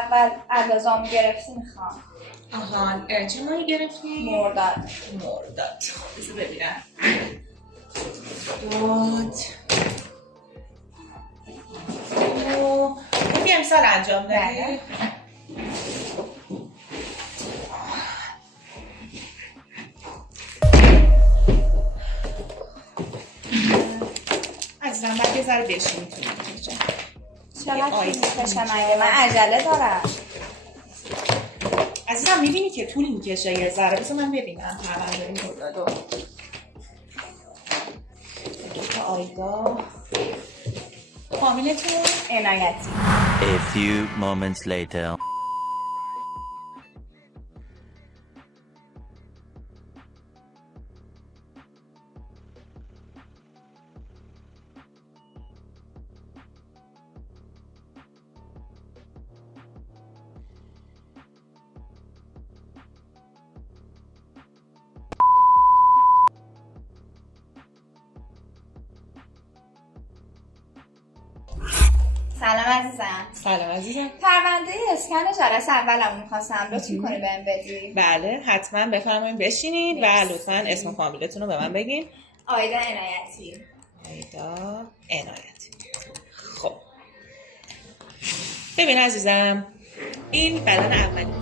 اول اندازه‌مو گرفتی میخوام. آها چه ماهی گرفتی؟ مرداد. بذار ببینم. این امسال انجام دادی؟ عزیزم باید یه ذره بشینی تو میکشه. چقدر طول میکشه مگه؟ من عجله دارم. عزیزم میبینی که طول میکشه یه ذره. بذار من ببینم پرونده این دو تا آیدا. فامیلتون؟ عنایتی. A few moments later. سلام عزیزم. سلام عزیزم. پرونده اسکن جلسه اولمو می‌خواستم لطف کنی بهم بدی. بله حتما بفرمایید بشینید و لطفا اسم فامیلتون رو به من بگین. آیدا عنایتی. آیدا عنایتی. خب ببین عزیزم این بدن اولی